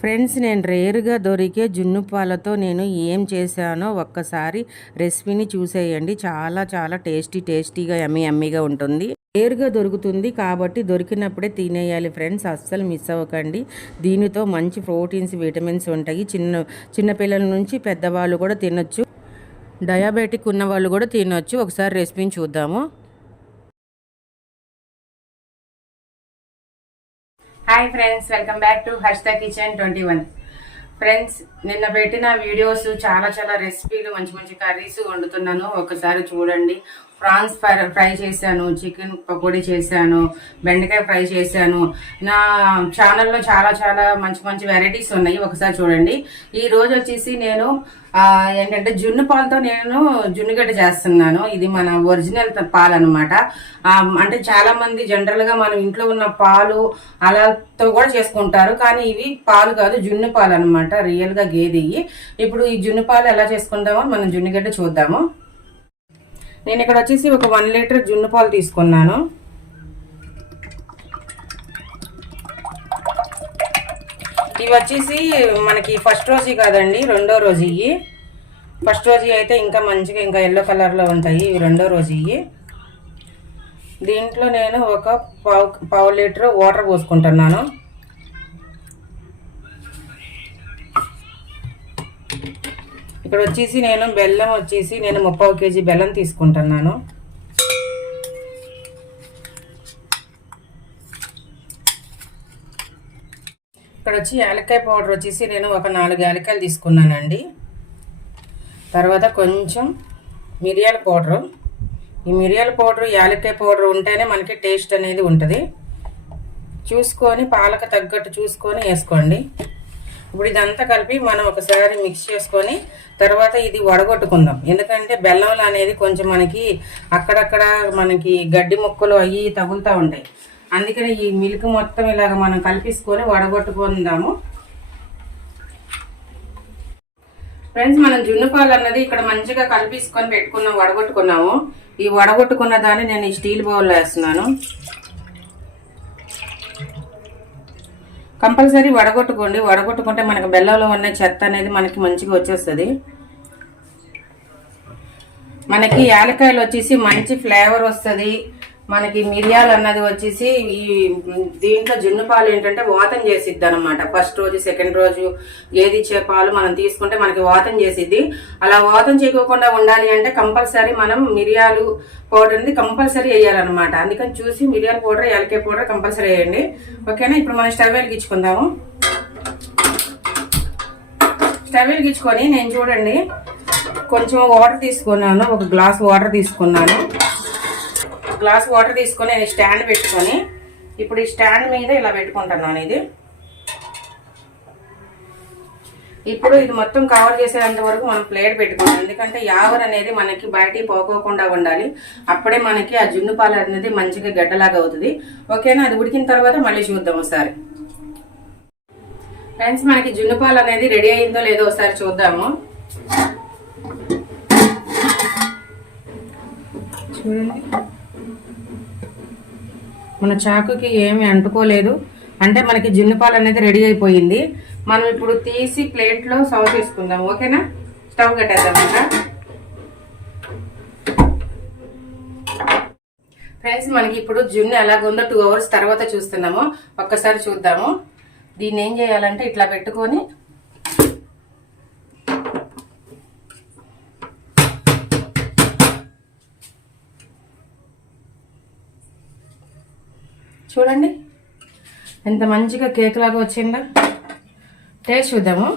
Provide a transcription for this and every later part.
Friends, నేను రేరుగా దొరికే జున్ను పాలతో నేను ఏం చేశానో ఒక్కసారి రెసిపీని చూసేయండి. చాలా చాలా టేస్టీగా యమ్మీగా ఉంటుంది. రేరుగా దొరుకుతుంది కాబట్టి దొరికినప్పుడే తినేయాలి ఫ్రెండ్స్. అస్సలు మిస్ అవ్వకండి. దీనితో మంచి ప్రోటీన్స్, విటమిన్స్ ఉంటాయి. చిన్నపిల్లల నుంచి పెద్దవాళ్ళు కూడా తినొచ్చు. డయాబెటిక్ ఉన్న వాళ్ళు కూడా తినొచ్చు. ఒకసారి రెసిపీని చూద్దాము. Hi friends, welcome back to Harshitha kitchen 21. Friends, నిన్న పెట్టిన వీడియోస్ చాలా రెసిపీలు, మంచి కర్రీస్ వండుతున్నాను. ఒకసారి చూడండి. ప్రాన్స్ ఫ్రై చేశాను, చికెన్ పకోడీ చేశాను, బెండకాయ ఫ్రై చేశాను. నా ఛానల్లో చాలా మంచి వెరైటీస్ ఉన్నాయి. ఒకసారి చూడండి. ఈ రోజు వచ్చేసి నేను ఏంటంటే జున్ను పాలతో నేను జున్నుగడ్డ చేస్తున్నాను. ఇది మన ఒరిజినల్ పాలు అనమాట. అంటే చాలా మంది జనరల్ గా మనం ఇంట్లో ఉన్న పాలు అలాతో కూడా చేసుకుంటారు, కానీ ఇవి పాలు కాదు, జున్ను పాలు అనమాట. రియల్ గా గేదె. ఇప్పుడు ఈ జున్ను పాలు ఎలా చేసుకుందామో మనం జున్నుగడ్డ చూద్దాము. నేను ఇక్కడ వచ్చేసి ఒక 1 లీటర్ జున్ను పాలు తీసుకున్నాను. ఇవి వచ్చేసి మనకి ఫస్ట్ రోజు కాదండి, రెండో రోజు. ఇవి ఫస్ట్ రోజు అయితే ఇంకా మంచిగా ఇంకా ఎల్లో కలర్లో ఉంటాయి. ఇవి రెండో రోజు. దీంట్లో నేను ఒక పావు లీటర్ వాటర్ పోసుకుంటున్నాను. ఇక్కడ వచ్చేసి నేను బెల్లం వచ్చేసి నేను 30 కేజీ బెల్లం తీసుకుంటున్నాను. ఇక్కడ వచ్చి యాలక్కాయ పౌడర్ వచ్చేసి నేను ఒక 4 యాలక్కాయలు తీసుకున్నానండి. తర్వాత కొంచెం మిరియాల పౌడరు. ఈ మిరియాల పౌడర్, యాలక్కాయ పౌడర్ ఉంటేనే మనకి టేస్ట్ అనేది ఉంటుంది. చూసుకొని పాలకు తగ్గట్టు చూసుకొని వేసుకోండి. ఇప్పుడు ఇదంతా కలిపి మనం ఒకసారి మిక్స్ చేసుకొని తర్వాత ఇది వడగొట్టుకుందాం. ఎందుకంటే బెల్లం అనేది కొంచెం మనకి అక్కడక్కడ మనకి గడ్డి మొక్కలు అవి తగులుతూ ఉంటాయి. అందుకని ఈ మిల్క్ మొత్తం ఇలాగ మనం కలిపేసుకొని వడగొట్టుకుందాము. ఫ్రెండ్స్, మనం జున్ను పాలు అన్నది ఇక్కడ మంచిగా కలిపేసుకొని పెట్టుకున్నాం, వడగొట్టుకున్నాము. ఈ వడగొట్టుకున్న దాన్ని నేను ఈ స్టీల్ బౌల్లో వేస్తున్నాను. కంపల్సరీ వడగొట్టుకోండి. వడగొట్టుకుంటే మనకు బెల్లంలో ఉన్న చెత్త అనేది మనకి మంచిగా వచ్చేస్తుంది. మనకి యాలక్కాయలు వచ్చేసి మంచి ఫ్లేవర్ వస్తుంది. మనకి మిరియాలు అన్నది వచ్చేసి ఈ దీంట్లో జున్ను పాలు ఏంటంటే వాతం చేసిద్ది అనమాట. ఫస్ట్ రోజు, సెకండ్ రోజు గేదిచ్చే పాలు మనం తీసుకుంటే మనకి వాతం చేసిద్ది. అలా వాతం చేయకోకుండా ఉండాలి అంటే కంపల్సరీ మనం మిరియాలు పౌడర్ అనేది కంపల్సరీ వేయాలన్నమాట. అందుకని చూసి మిరియాల పౌడర్, యాలక్కాయ పౌడర్ కంపల్సరీ వేయండి. ఓకేనా? ఇప్పుడు మనం స్టవ్ వెలిగించుకుందాము. స్టవ్ వెలిగించుకొని నేను చూడండి కొంచెం వాటర్ తీసుకున్నాను. ఒక గ్లాస్ వాటర్ తీసుకున్నాను. గ్లాస్ వాటర్ తీసుకొని నేను స్టాండ్ పెట్టుకొని ఇప్పుడు ఈ స్టాండ్ మీద ఇలా పెట్టుకుంటున్నాను. ఇప్పుడు ఇది మొత్తం కవర్ చేసేంత వరకు మనం ప్లేట్ పెట్టుకుంటాం. ఎందుకంటే యావర్ అనేది మనకి బయటికి పోకోకుండా ఉండాలి. అప్పుడే మనకి ఆ జున్ను పాలు అనేది మంచిగా గడ్డలాగా అవుతుంది. ఓకేనా? అది ఉడికిన తర్వాత మళ్ళీ చూద్దాం ఒకసారి. ఫ్రెండ్స్, మనకి జున్ను పాలు అనేది రెడీ అయిందో లేదో ఒకసారి చూద్దాము. చూడండి, మన చాకుకి ఏమి అంటుకోలేదు. అంటే మనకి జున్ను పాలు అనేది రెడీ అయిపోయింది. మనం ఇప్పుడు తీసి ప్లేట్లో సర్వ్ చేసుకుందాం. ఓకేనా? స్టవ్ కట్టేద్దాం. ఫ్రెండ్స్, మనకి ఇప్పుడు జున్ను ఎలాగుందో 2 అవర్స్ తర్వాత చూస్తున్నాము. ఒక్కసారి చూద్దాము. దీన్ని ఏం చేయాలంటే ఇట్లా పెట్టుకొని చూడండి ఎంత మంచిగా కేక్ లాగా వచ్చిందో. టేస్ట్ చూద్దాము.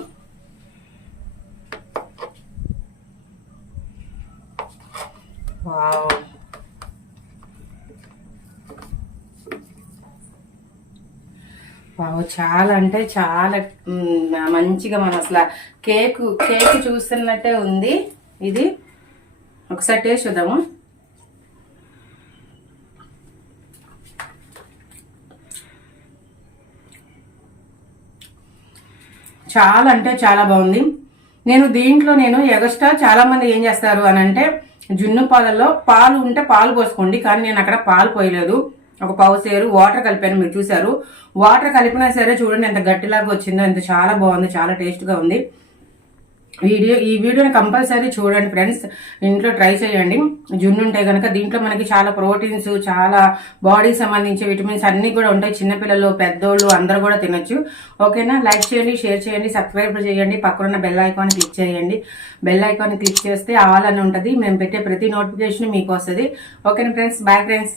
వావ్, వావ్, చాలా అంటే చాలా మంచిగా మనం అసలు కేక్ చూస్తున్నట్టే ఉంది. ఇది ఒకసారి టేస్ట్ చూద్దాము. చాలా అంటే చాలా బాగుంది. దీంట్లో ఎగస్ట్రా చాలా మంది ఏం చేస్తారు అని అంటే జున్ను పాలలో పాలు ఉంటే పాలు పోసుకోండి, కానీ నేను అక్కడ పాలు పోయలేదు. ఒక పావు సేరు వాటర్ కలిపాను, మీరు చూసారు. వాటర్ కలిపినా సరే చూడండి ఎంత గట్టిలాగా వచ్చిందో, ఎంత చాలా బాగుంది, చాలా టేస్ట్గా ఉంది. ఈ వీడియోని కంపల్సరీ చూడండి ఫ్రెండ్స్, ఇంట్లో ట్రై చేయండి. జున్ను ఉంటే కనుక దీంట్లో మనకి చాలా ప్రోటీన్స్, చాలా బాడీకి సంబంధించి విటమిన్స్ అన్ని కూడా ఉంటాయి. చిన్నపిల్లలు, పెద్దోళ్ళు అందరూ కూడా తినొచ్చు. ఓకేనా? లైక్ చేయండి, షేర్ చేయండి, సబ్స్క్రైబ్ చేయండి, పక్కన బెల్ ఐకాన్ క్లిక్ చేయండి. బెల్ ఐకాన్ క్లిక్ చేస్తే ఆల్ అని ఉంటుంది. మేము పెట్టే ప్రతి నోటిఫికేషన్ మీకు వస్తుంది. ఓకేనా ఫ్రెండ్స్? Bye friends.